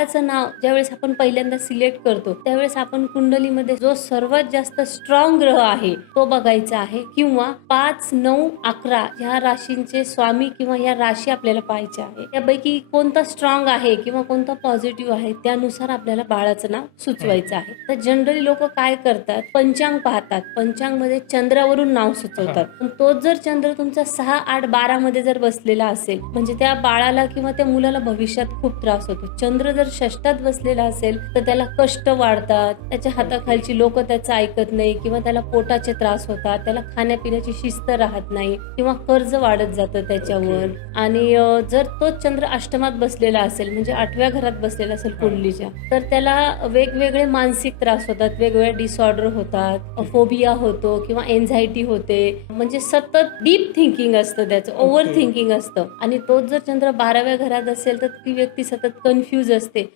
बाळाचं नाव ज्यावेळेस आपण पहिल्यांदा सिलेक्ट करतो त्यावेळेस आपण कुंडलीमध्ये जो सर्वात जास्त स्ट्रॉंग ग्रह आहे तो बघायचा आहे, किंवा 5, 9, 11 ह्या राशींचे स्वामी किंवा ह्या राशी आपल्याला पाहायच्या आहे. त्यापैकी कोणता स्ट्रॉंग आहे किंवा कोणता पॉझिटिव्ह आहे त्यानुसार आपल्याला बाळाचं नाव सुचवायचं आहे. तर जनरली लोक काय करतात, पंचांग पाहतात, पंचांगमध्ये चंद्रावरून नाव सुचवतात. पण तोच जर चंद्र तुमचा 6, 8, 12 मध्ये जर बसलेला असेल म्हणजे त्या बाळाला किंवा त्या मुलाला भविष्यात खूप त्रास होतो. चंद्र जर षष्ठात बसलेला असेल तर त्याला कष्ट वाढतात, त्याच्या हाताखालची लोक त्याचं ऐकत नाही, किंवा त्याला पोटाचे त्रास होतात, त्याला खाण्यापिण्याची शिस्त राहत नाही, किंवा कर्ज वाढत जातं त्याच्यावर. आणि जर तोच चंद्र अष्टमात बसलेला असेल म्हणजे 8व्या घरात बसलेला असेल कुंडलीच्या, तर त्याला वेगवेगळे मानसिक त्रास होतात, वेगवेगळे डिसऑर्डर होतात, फोबिया होतो किंवा एन्झायटी होते, म्हणजे सतत डीप थिंकिंग असतं त्याचं, ओव्हर थिंकिंग असतं. आणि तोच जर चंद्र 12व्या घरात असेल तर ती व्यक्ती सतत कन्फ्यूज असते,